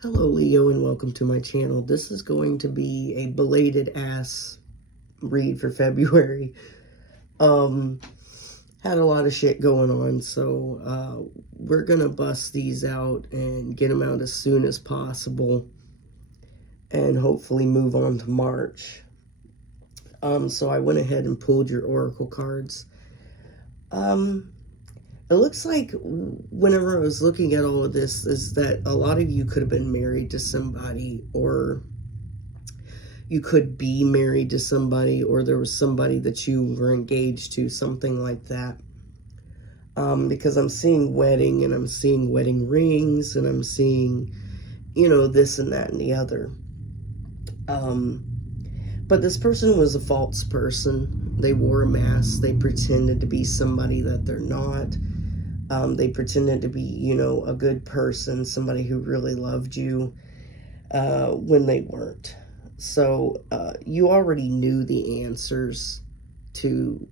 Hello Leo and welcome to my channel. This is going to be a belated ass read for February. Had a lot of shit going on, so we're gonna bust these out and get them out as soon as possible and hopefully move on to March. So I went ahead and pulled your oracle cards. It looks like whenever I was looking at all of this is that a lot of you could have been married to somebody, or you could be married to somebody, or there was somebody that you were engaged to, something like that. Because I'm seeing wedding, and I'm seeing wedding rings, and I'm seeing, this and that and the other. But this person was a false person. They wore a mask. They pretended to be somebody that they're not. They pretended to be, a good person, somebody who really loved you, when they weren't. So you already knew the answers to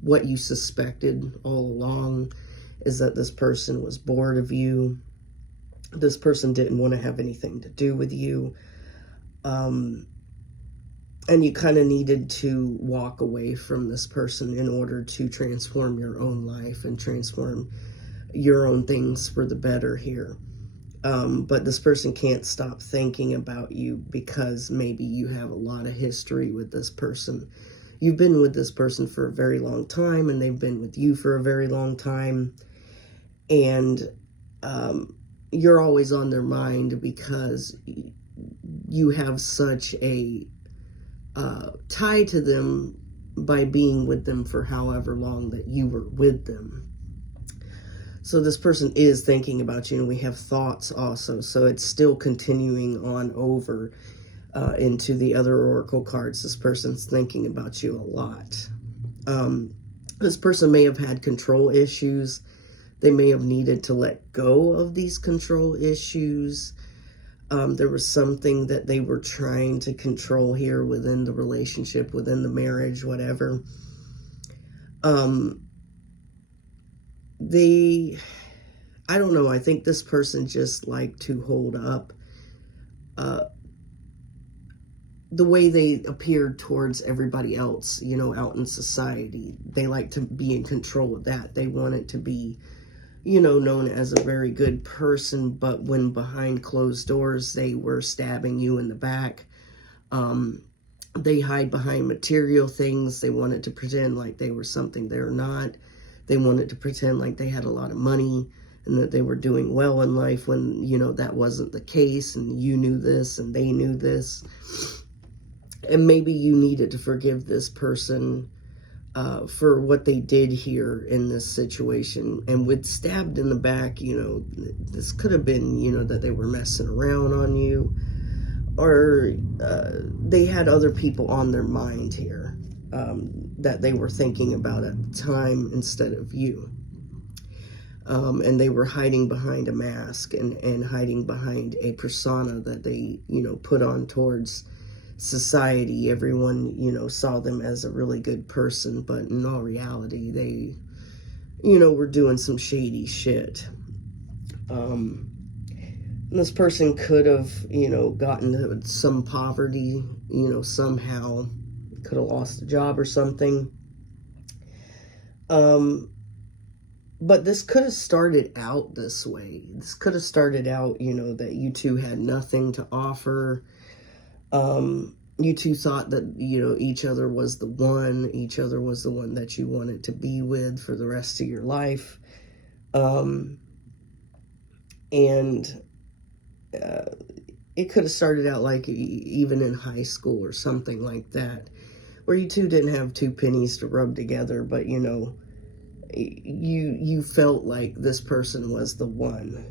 what you suspected all along, is that this person was bored of you. This person didn't want to have anything to do with you. And you kind of needed to walk away from this person in order to transform your own life and transform your own things for the better here. But this person can't stop thinking about you because maybe you have a lot of history with this person. You've been with this person for a very long time, and they've been with you for a very long time. And you're always on their mind because you have such a tie to them by being with them for however long that you were with them. So this person is thinking about you, and we have thoughts also. So it's still continuing on over into the other oracle cards. This person's thinking about you a lot. This person may have had control issues. They may have needed to let go of these control issues. There was something that they were trying to control here within the relationship, within the marriage, whatever. I don't know, I think this person just liked to hold up the way they appeared towards everybody else, out in society. They like to be in control of that. They wanted to be, known as a very good person, but when behind closed doors, they were stabbing you in the back. They hide behind material things. They wanted to pretend like they were something they're not. They wanted to pretend like they had a lot of money and that they were doing well in life when, that wasn't the case, and you knew this and they knew this. And maybe you needed to forgive this person for what they did here in this situation. And with stabbed in the back, this could have been, that they were messing around on you, or they had other people on their mind here that they were thinking about at the time instead of you. And they were hiding behind a mask and hiding behind a persona that they, put on towards society. Everyone, saw them as a really good person, but in all reality, they, were doing some shady shit. This person could have, gotten to some poverty, somehow. Could have lost a job or something. But this could have started out this way. This could have started out, that you two had nothing to offer. You two thought that, each other was the one. Each other was the one that you wanted to be with for the rest of your life. And it could have started out like even in high school or something like that, where you two didn't have two pennies to rub together, but, you felt like this person was the one,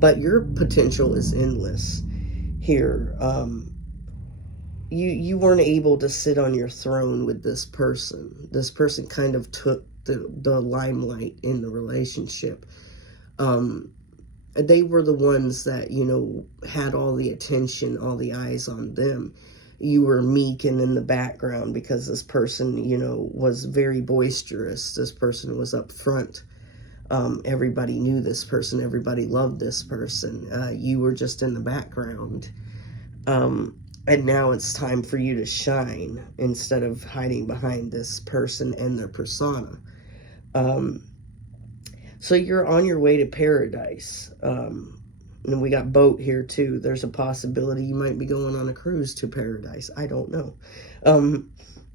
but your potential is endless here. You weren't able to sit on your throne with this person. This person kind of took the limelight in the relationship. They were the ones that, had all the attention, all the eyes on them. You were meek and in the background because this person, was very boisterous. This person was up front. Everybody knew this person. Everybody loved this person. You were just in the background. And now it's time for you to shine instead of hiding behind this person and their persona. So you're on your way to paradise. And we got boat here too. There's a possibility you might be going on a cruise to paradise. I don't know.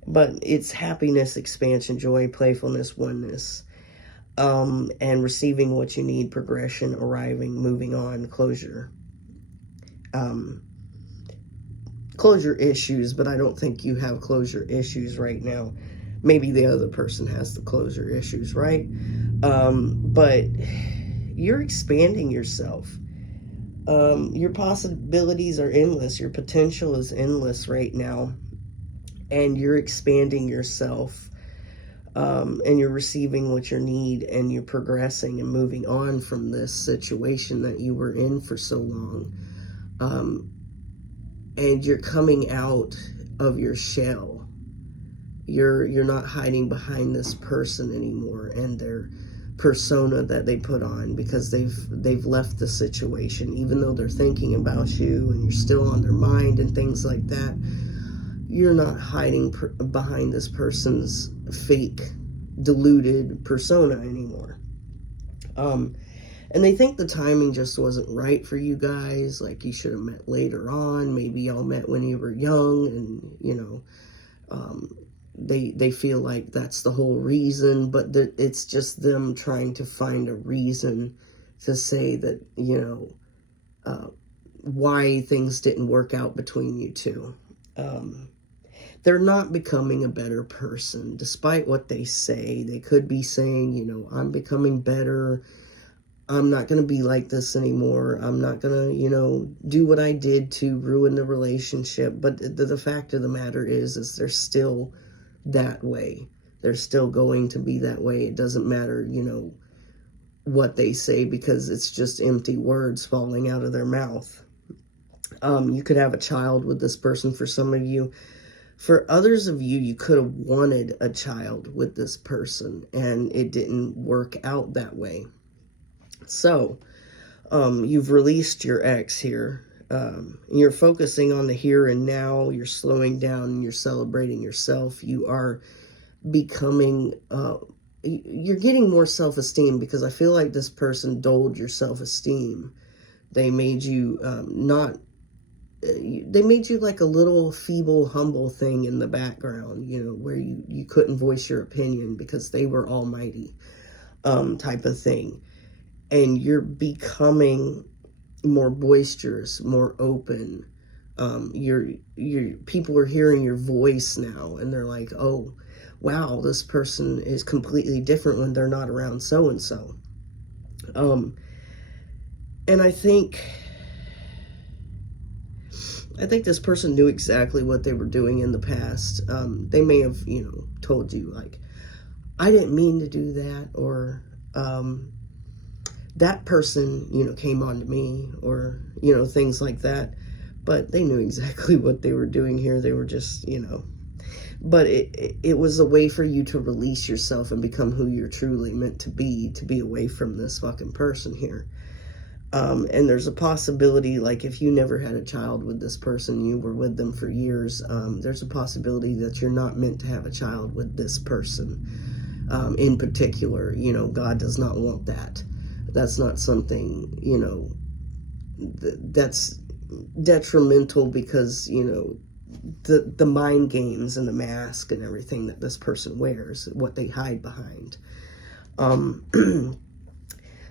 But it's happiness, expansion, joy, playfulness, oneness, and receiving what you need, progression, arriving, moving on, closure. Closure issues, but I don't think you have closure issues right now. Maybe the other person has the closure issues, right? But you're expanding yourself. Your possibilities are endless. Your potential is endless right now. And you're expanding yourself. And you're receiving what you need, and you're progressing and moving on from this situation that you were in for so long. And you're coming out of your shell. You're not hiding behind this person anymore and their persona that they put on, because they've left the situation, even though they're thinking about you and you're still on their mind and things like that. You're not hiding behind this person's fake, deluded persona anymore. And they think the timing just wasn't right for you guys. Like, you should have met later on. Maybe y'all met when you were young, and, you know, they feel like that's the whole reason. But it's just them trying to find a reason to say that, you know, why things didn't work out between you two. They're not becoming a better person, despite what they say. They could be saying, you know, I'm becoming better. I'm not going to be like this anymore. I'm not going to, you know, do what I did to ruin the relationship. But the fact of the matter is they're still that way. They're still going to be that way. It doesn't matter, you know, what they say, because it's just empty words falling out of their mouth. You could have a child with this person for some of you. For others of you, you could have wanted a child with this person, and it didn't work out that way. So, you've released your ex here. You're focusing on the here and now. You're slowing down and you're celebrating yourself. You are becoming, you're getting more self-esteem, because I feel like this person dulled your self-esteem. They made you they made you like a little feeble, humble thing in the background, you know, where you couldn't voice your opinion because they were almighty, type of thing. And you're becoming more boisterous, more open. People are hearing your voice now, and they're like, oh, wow, this person is completely different when they're not around so-and-so. And I think this person knew exactly what they were doing in the past. They may have, you know, told you, like, I didn't mean to do that, or that person, you know, came on to me, or, you know, things like that. But they knew exactly what they were doing here. They were just, you know, but it was a way for you to release yourself and become who you're truly meant to be away from this fucking person here. And there's a possibility, like, if you never had a child with this person, you were with them for years, there's a possibility that you're not meant to have a child with this person. In particular, you know, God does not want that. That's not something, you know, that's detrimental, because, you know, the mind games and the mask and everything that this person wears, what they hide behind.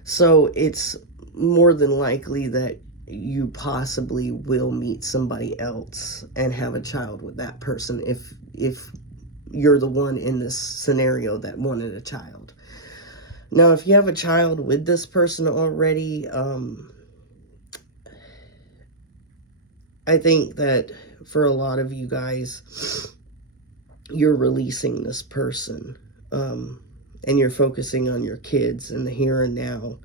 So it's more than likely that you possibly will meet somebody else and have a child with that person, if you're the one in this scenario that wanted a child. Now, if you have a child with this person already, I think that for a lot of you guys, you're releasing this person, and you're focusing on your kids and the here and now.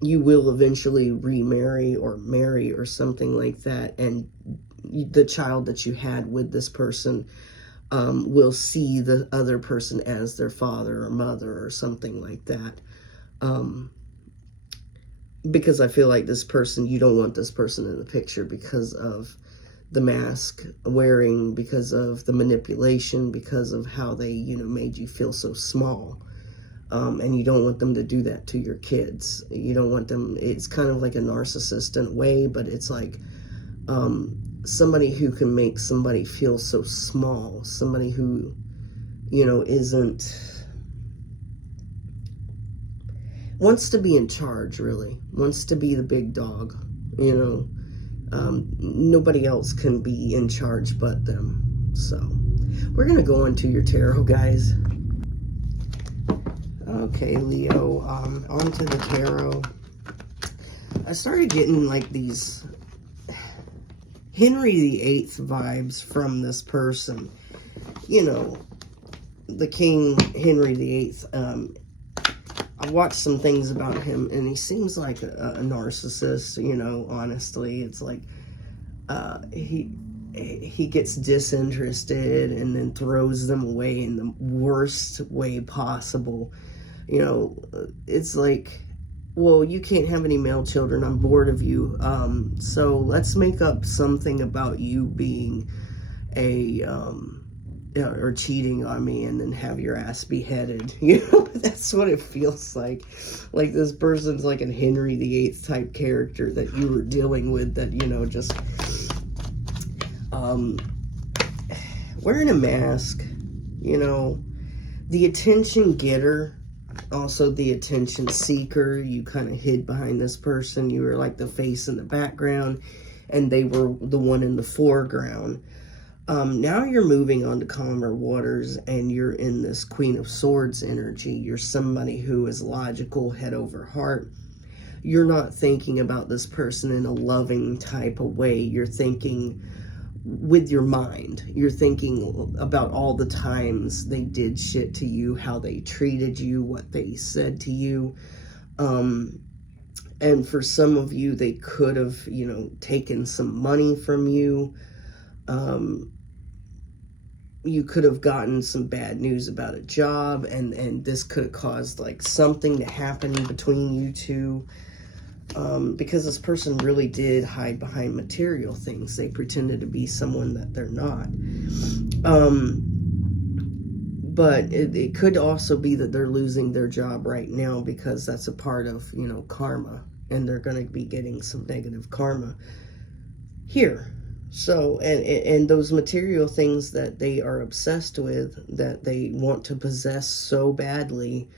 You will eventually remarry or marry or something like that, and the child that you had with this person will see the other person as their father or mother or something like that. Because I feel like this person, you don't want this person in the picture because of the mask wearing, because of the manipulation, because of how they, made you feel so small. And you don't want them to do that to your kids. You don't want them, it's kind of like a narcissist in a way, but it's like somebody who can make somebody feel so small, somebody who, wants to be in charge, really, wants to be the big dog, nobody else can be in charge but them. So we're going to go into your tarot, guys. Okay, Leo, onto the tarot. I started getting like these Henry VIII vibes from this person. The King Henry VIII. I watched some things about him, and he seems like a narcissist, honestly. It's like he gets disinterested and then throws them away in the worst way possible. It's like, well, you can't have any male children. I'm bored of you. So let's make up something about you being or cheating on me, and then have your ass beheaded. That's what it feels like. Like this person's like a Henry VIII type character that you were dealing with, that, just wearing a mask, the attention getter, also the attention seeker. You kind of hid behind this person. You were like the face in the background, and they were the one in the foreground. Now you're moving on to calmer waters, and you're in this Queen of Swords energy. You're somebody who is logical, head over heart. You're not thinking about this person in a loving type of way. You're thinking with your mind. You're thinking about all the times they did shit to you, how they treated you, what they said to you. And for some of you, they could have, taken some money from you. You could have gotten some bad news about a job, and this could have caused like something to happen between you two, because this person really did hide behind material things. They pretended to be someone that they're not. But it could also be that they're losing their job right now, because that's a part of, karma, and they're going to be getting some negative karma here. So, and those material things that they are obsessed with, that they want to possess so badly,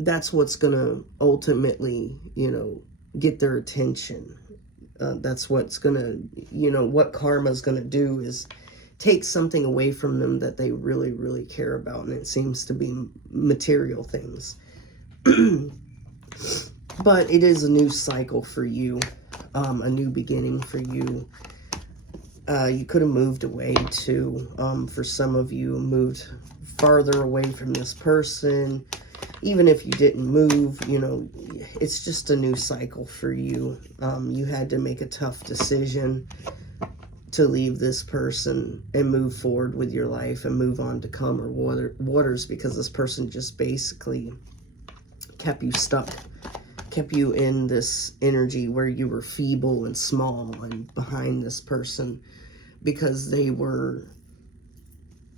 that's what's going to ultimately, get their attention. That's what's going to, what karma is going to do is take something away from them that they really, really care about. And it seems to be material things. But it is a new cycle for you. A new beginning for you. You could have moved away too. For some of you, moved farther away from this person. Even if you didn't move, it's just a new cycle for you. You had to make a tough decision to leave this person and move forward with your life and move on to calmer waters, because this person just basically kept you stuck. Kept you in this energy where you were feeble and small and behind this person, because they were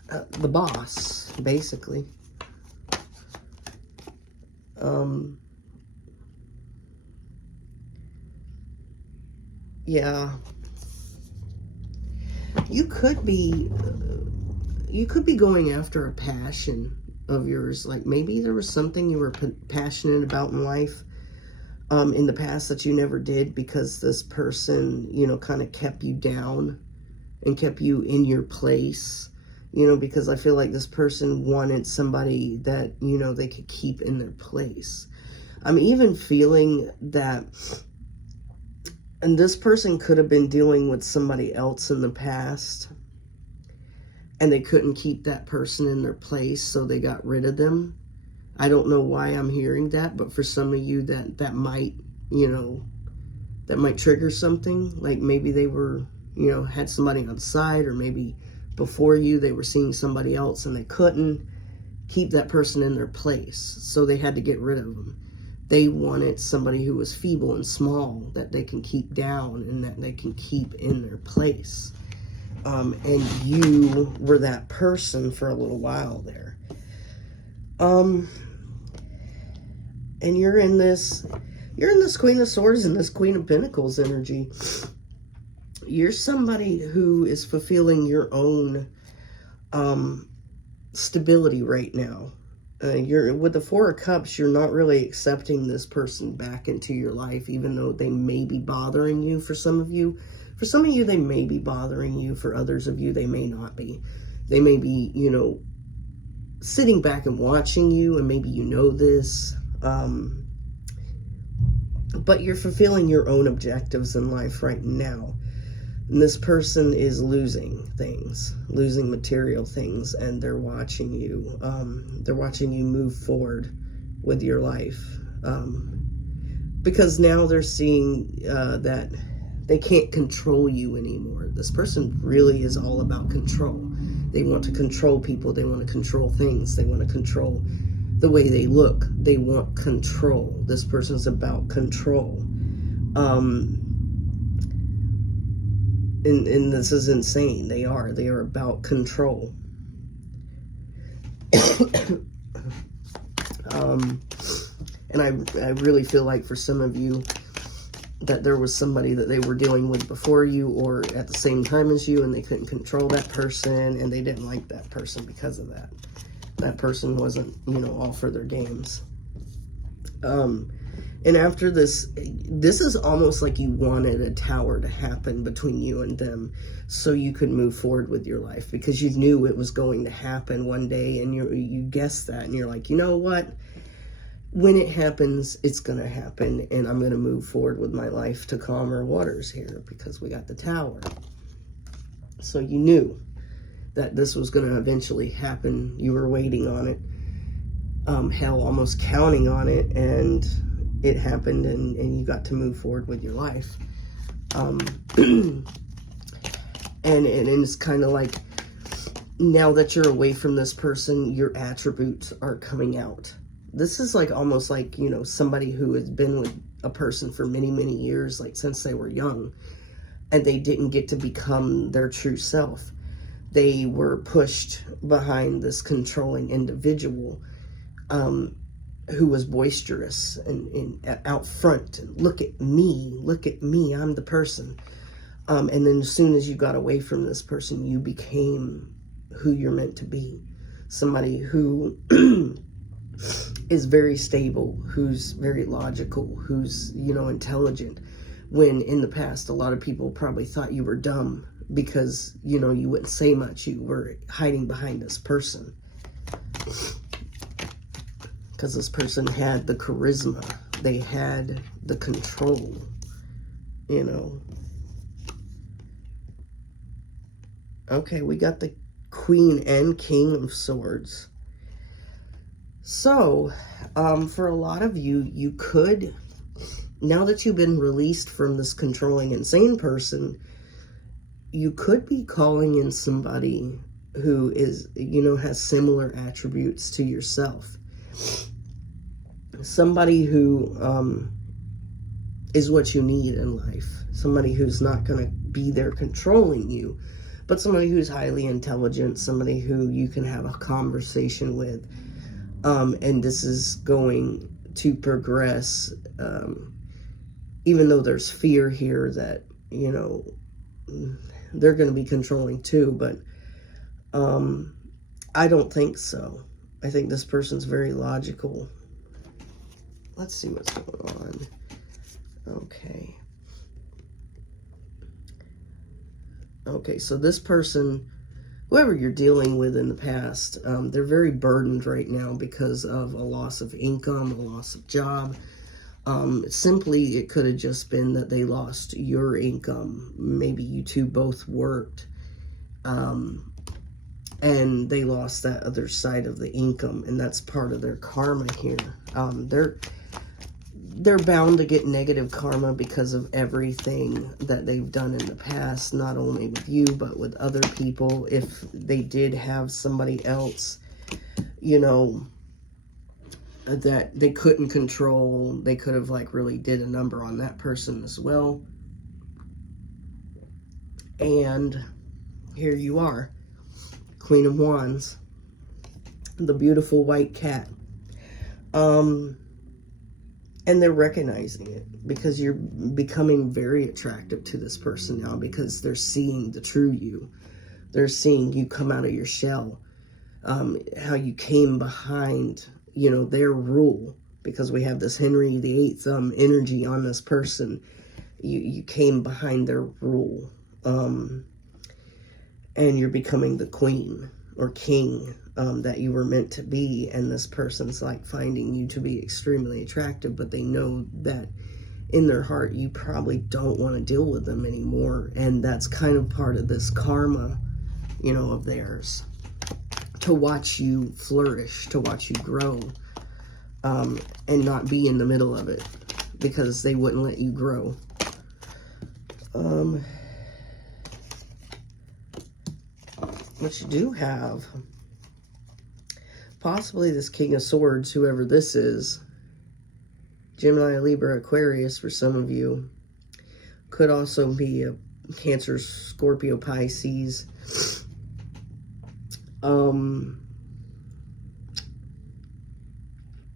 the boss, basically. Yeah. You could be going after a passion of yours. Like maybe there was something you were passionate about in life, in the past, that you never did, because this person, kind of kept you down and kept you in your place, because I feel like this person wanted somebody that, they could keep in their place. I'm even feeling that, and this person could have been dealing with somebody else in the past, and they couldn't keep that person in their place, so they got rid of them. I don't know why I'm hearing that, but for some of you that might, that might trigger something. Like maybe they were you know, had somebody on the side, or maybe before you, they were seeing somebody else and they couldn't keep that person in their place. So they had to get rid of them. They wanted somebody who was feeble and small that they can keep down and that they can keep in their place. And you were that person for a little while there. And you're in this Queen of Swords and this Queen of Pentacles energy. You're somebody who is fulfilling your own stability right now. You're with the Four of Cups, you're not really accepting this person back into your life, even though they may be bothering you for some of you. For some of you, they may be bothering you. For others of you, they may not be. They may be, you know, sitting back and watching you, and maybe you know this. But you're fulfilling your own objectives in life right now. And this person is losing things, losing material things, and they're watching you. They're watching you move forward with your life. Because now they're seeing that they can't control you anymore. This person really is all about control. They want to control people. They want to control things. They want to control the way they look. They want control. This person's about control. And this is insane. They are about control. And I really feel like for some of you that there was somebody that they were dealing with before you or at the same time as you, and they couldn't control that person, and they didn't like that person because of that. That person wasn't, you know, all for their games. And after this is almost like you wanted a tower to happen between you and them so you could move forward with your life, because you knew it was going to happen one day, and you guessed that, and you're like, you know what? When it happens, it's going to happen, and I'm going to move forward with my life to calmer waters here because we got the tower. So you knew that this was going to eventually happen. You were waiting on it. Hell, almost counting on it, and it happened, and you got to move forward with your life. And it's kind of like, now that you're away from this person, your attributes are coming out. This is like almost like, you know, somebody who has been with a person for many, many years, like since they were young, and they didn't get to become their true self. They were pushed behind this controlling individual who was boisterous and out front. Look at me, I'm the person. And then as soon as you got away from this person, you became who you're meant to be. Somebody who is very stable, who's very logical, who's, you know, intelligent. When in the past, a lot of people probably thought you were dumb because, you know, you wouldn't say much. You were hiding behind this person. Because this person had the charisma. They had the control, you know. Okay, we got the Queen and King of Swords. So, for a lot of you, you could, now that you've been released from this controlling, insane person, you could be calling in somebody who is, you know, has similar attributes to yourself. Somebody who is what you need in life. Somebody who's not going to be there controlling you, but somebody who's highly intelligent, somebody who you can have a conversation with. And this is going to progress, even though there's fear here that, you know, they're going to be controlling too, but I don't think so. I think this person's very logical. Let's see what's going on. Okay. Okay, so this person, whoever you're dealing with in the past, they're very burdened right now because of a loss of income, a loss of job. Simply, it could have just been that they lost your income. Maybe you two both worked, and they lost that other side of the income, and that's part of their karma here. they're bound to get negative karma because of everything that they've done in the past, not only with you, but with other people. If they did have somebody else, you know, that they couldn't control, they could have like really did a number on that person as well. And here you are, Queen of Wands, the beautiful white cat. And they're recognizing it because you're becoming very attractive to this person now, because they're seeing the true you. They're seeing you come out of your shell, how you came behind, you know, their rule, because we have this Henry VIII energy on this person. You came behind their rule, and you're becoming the queen or king that you were meant to be. And this person's like finding you to be extremely attractive, but they know that in their heart you probably don't want to deal with them anymore. And that's kind of part of this karma, you know, of theirs, to watch you flourish, to watch you grow, and not be in the middle of it, because they wouldn't let you grow. What you do have, possibly this King of Swords, whoever this is, Gemini, Libra, Aquarius for some of you, could also be a Cancer, Scorpio, Pisces.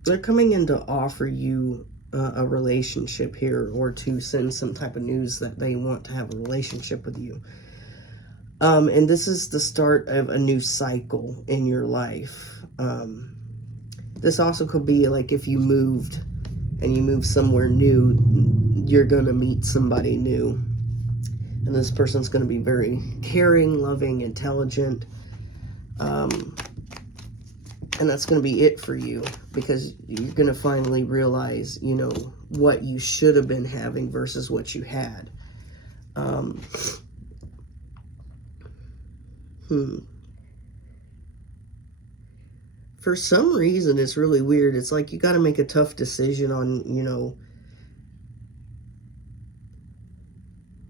They're coming in to offer you a relationship here, or to send some type of news that they want to have a relationship with you. And this is the start of a new cycle in your life. This also could be like if you moved and you move somewhere new, you're going to meet somebody new. And this person's going to be very caring, loving, intelligent. And that's going to be it for you, because you're going to finally realize, you know, what you should have been having versus what you had. For some reason, it's really weird. It's like you got to make a tough decision on, you know,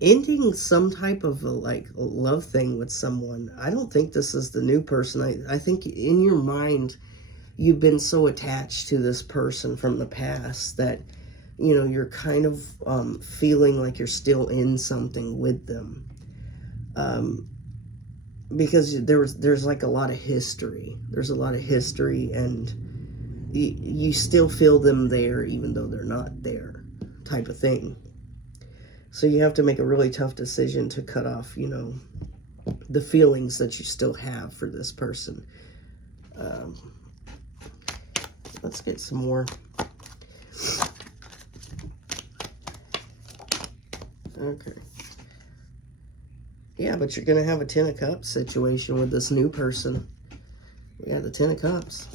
ending some type of a, like, a love thing with someone. I don't think this is the new person. I think in your mind, you've been so attached to this person from the past that, you know, you're kind of feeling like you're still in something with them. Because there's like a lot of history. There's a lot of history, and you still feel them there even though they're not there, type of thing. So you have to make a really tough decision to cut off, you know, the feelings that you still have for this person. Let's get some more. Okay. Yeah, but you're going to have a Ten of Cups situation with this new person. We got the Ten of Cups.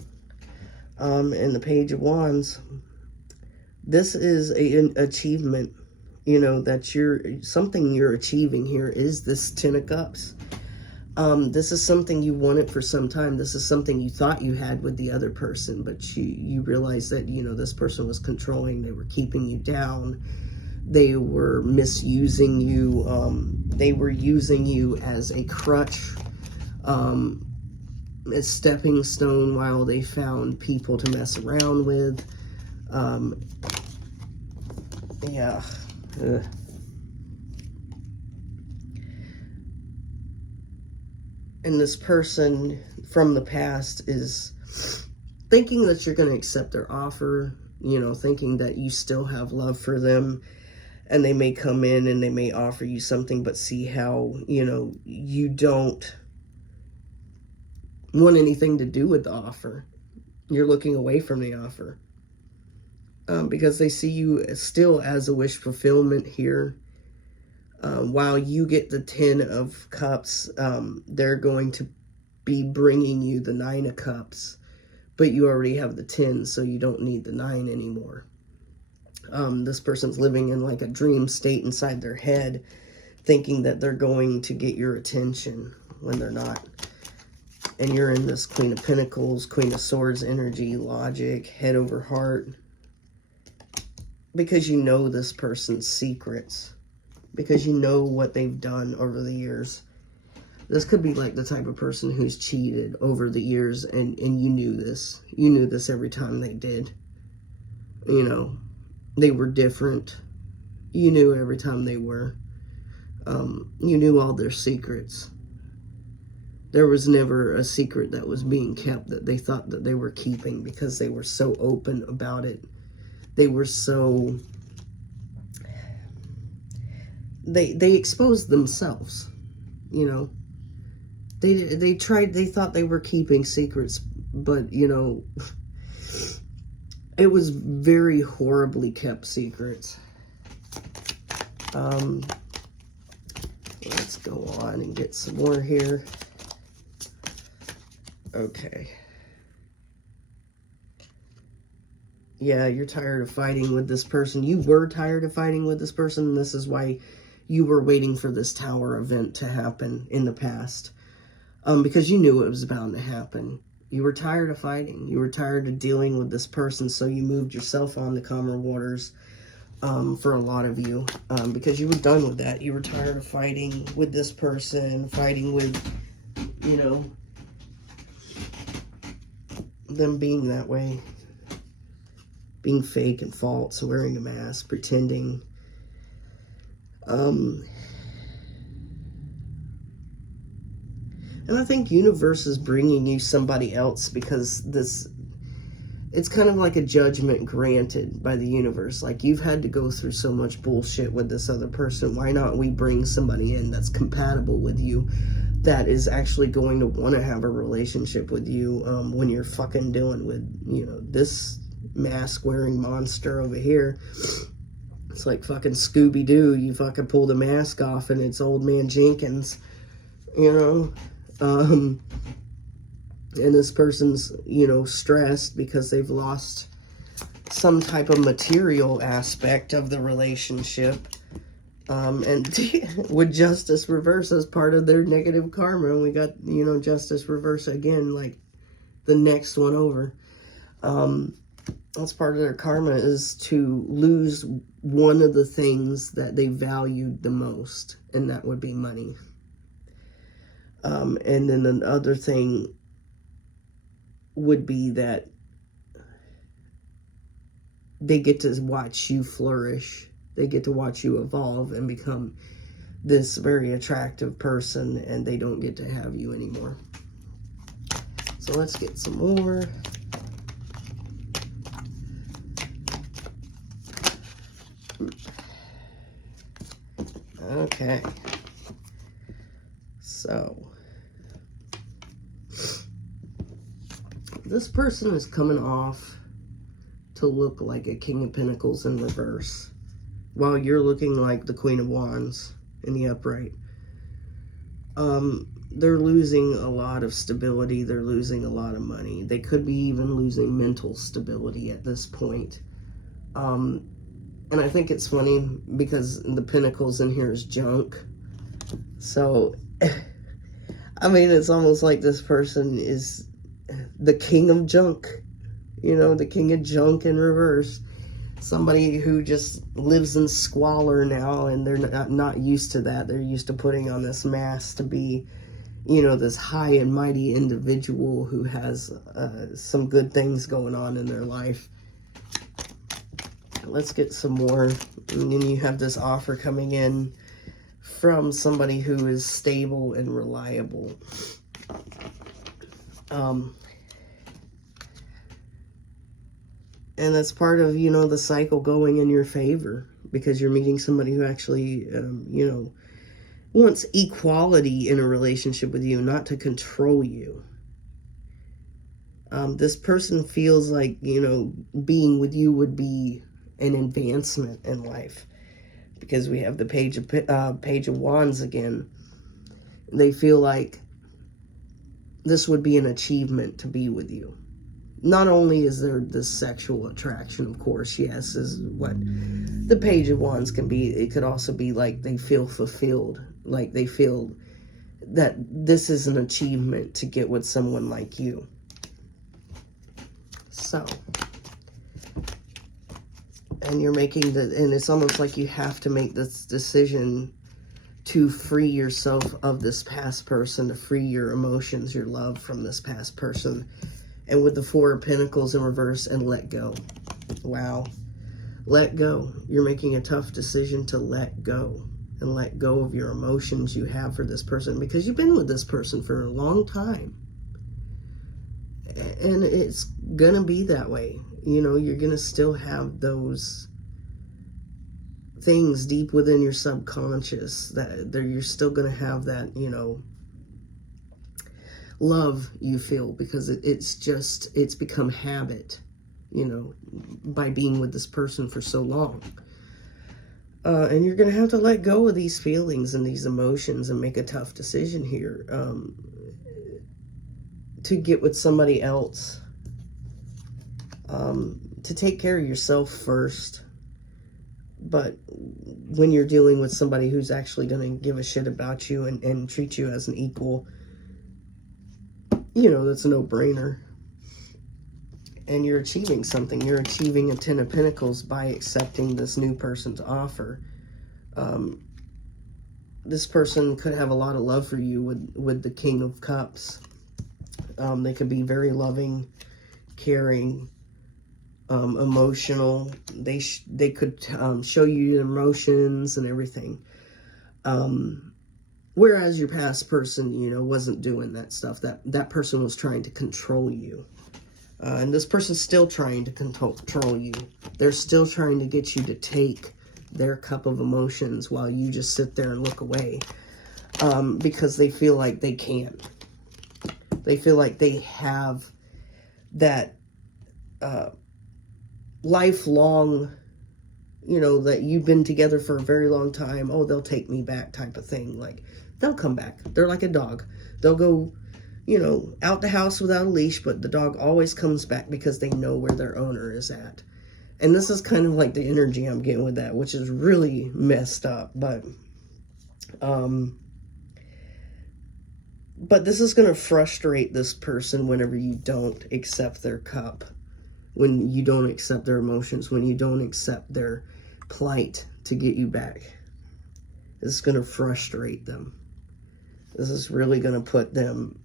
And the Page of Wands. This is an achievement, you know, that something you're achieving here is this Ten of Cups. This is something you wanted for some time. This is something you thought you had with the other person, but you realize that, you know, this person was controlling. They were keeping you down. They were misusing you. They were using you as a crutch, a stepping stone, while they found people to mess around with. Yeah. Ugh. And this person from the past is thinking that you're going to accept their offer, you know, thinking that you still have love for them. And they may come in and they may offer you something, but see how, you know, you don't want anything to do with the offer. You're looking away from the offer. Because they see you still as a wish fulfillment here. While you get the 10 of Cups, they're going to be bringing you the 9 of Cups. But you already have the 10, so you don't need the 9 anymore. This person's living in like a dream state inside their head, thinking that they're going to get your attention when they're not. And you're in this Queen of Pentacles, Queen of Swords energy, logic, head over heart. because you know this person's secrets, because you know what they've done over the years. This could be like the type of person who's cheated over the years, and you knew this. You knew this every time they did. You know, they were different. You knew every time they were. You knew all their secrets. There was never a secret that was being kept that they thought that they were keeping, because they were so open about it. They were so... They exposed themselves, you know. They thought they were keeping secrets, but, you know, it was very horribly kept secrets. Let's go on and get some more here. Okay. Yeah, you're tired of fighting with this person. You were tired of fighting with this person, and this is why you were waiting for this tower event to happen in the past. Because you knew it was bound to happen. You were tired of fighting. You were tired of dealing with this person, so you moved yourself on to calmer waters, for a lot of you, because you were done with that. You were tired of fighting with this person, fighting with, you know, them being that way, being fake and false, wearing a mask, pretending. And I think universe is bringing you somebody else, because it's kind of like a judgment granted by the universe. Like, you've had to go through so much bullshit with this other person. Why not we bring somebody in that's compatible with you, that is actually going to want to have a relationship with you, when you're fucking dealing with, you know, this mask-wearing monster over here. It's like fucking Scooby-Doo. You fucking pull the mask off and it's Old Man Jenkins, you know? And this person's, you know, stressed because they've lost some type of material aspect of the relationship. And with justice reverse as part of their negative karma, we got, you know, justice reverse again, like the next one over. That's part of their karma, is to lose one of the things that they valued the most, and that would be money. And then another thing would be that they get to watch you flourish. They get to watch you evolve and become this very attractive person, and they don't get to have you anymore. So let's get some more. Okay. So this person is coming off to look like a King of Pentacles in reverse, while you're looking like the Queen of Wands in the upright. They're losing a lot of stability. They're losing a lot of money. They could be even losing mental stability at this point. And I think it's funny because the Pentacles in here is junk. So, I mean, it's almost like this person is the king of junk. You know, the king of junk in reverse. Somebody who just lives in squalor now, and they're not used to that. They're used to putting on this mask to be, you know, this high and mighty individual who has some good things going on in their life. Let's get some more. And then you have this offer coming in from somebody who is stable and reliable. And that's part of, you know, the cycle going in your favor, because you're meeting somebody who actually, you know, wants equality in a relationship with you, not to control you. This person feels like, you know, being with you would be an advancement in life, because we have the Page of Wands again. They feel like this would be an achievement to be with you. Not only is there this sexual attraction, of course, yes, is what the Page of Wands can be. It could also be like they feel fulfilled, like they feel that this is an achievement to get with someone like you. So, And you're making and it's almost like you have to make this decision to free yourself of this past person, to free your emotions, your love from this past person. And with the Four of Pentacles in reverse, and let go. Wow. Let go. You're making a tough decision to let go. And let go of your emotions you have for this person. Because you've been with this person for a long time. And it's going to be that way. You know, you're going to still have those things deep within your subconscious that you're still going to have that, you know, love you feel, because it's become habit, you know, by being with this person for so long. And you're going to have to let go of these feelings and these emotions and make a tough decision here to get with somebody else, to take care of yourself first. But when you're dealing with somebody who's actually going to give a shit about you and treat you as an equal, you know, that's a no-brainer. And you're achieving something. You're achieving a Ten of Pentacles by accepting this new person's offer. This person could have a lot of love for you with the King of Cups. They could be very loving, caring, emotional. They could show you your emotions and everything. Whereas your past person, you know, wasn't doing that stuff. That person was trying to control you. And this person's still trying to control you. They're still trying to get you to take their cup of emotions while you just sit there and look away. Because they feel like they can. They feel like they have that lifelong, you know, that you've been together for a very long time. Oh, they'll take me back type of thing. Like, they'll come back. They're like a dog. They'll go, you know, out the house without a leash, but the dog always comes back because they know where their owner is at. And this is kind of like the energy I'm getting with that, which is really messed up. But this is going to frustrate this person whenever you don't accept their cup. When you don't accept their emotions, when you don't accept their plight to get you back. This is going to frustrate them. This is really going to put them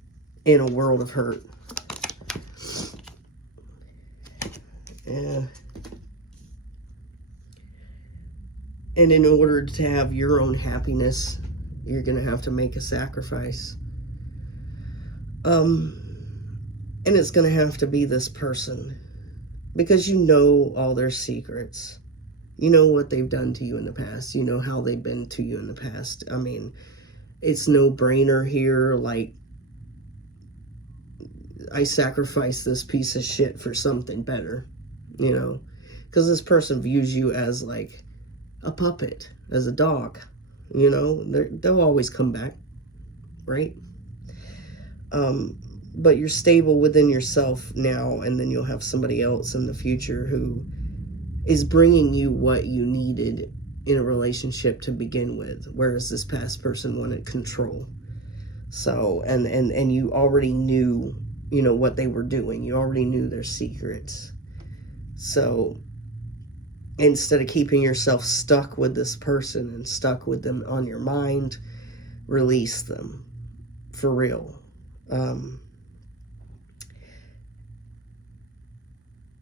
in a world of hurt. Yeah. And in order to have your own happiness, you're going to have to make a sacrifice. And it's going to have to be this person. Because you know all their secrets. You know what they've done to you in the past. You know how they've been to you in the past. I mean, it's no brainer here. Like, I sacrificed this piece of shit for something better. You know. Because this person views you as like a puppet. As a dog. You know. They'll always come back. Right? But you're stable within yourself now, and then you'll have somebody else in the future who is bringing you what you needed in a relationship to begin with, whereas this past person wanted control. So, and you already knew, you know, what they were doing. You already knew their secrets. So, instead of keeping yourself stuck with this person and stuck with them on your mind, release them. For real.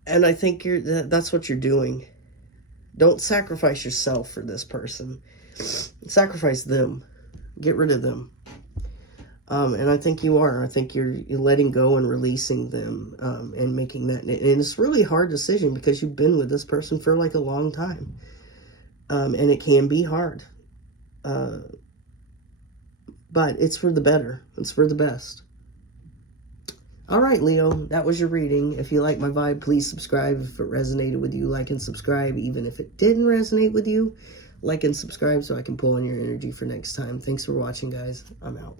And I think that's what you're doing. Don't sacrifice yourself for this person. Sacrifice them. Get rid of them. And I think you are. I think you're letting go and releasing them, and making that. And it's really a hard decision because you've been with this person for like a long time. And it can be hard. But it's for the better. It's for the best. All right, Leo, that was your reading. If you like my vibe, please subscribe. If it resonated with you, like and subscribe. Even if it didn't resonate with you, like and subscribe so I can pull on your energy for next time. Thanks for watching, guys. I'm out.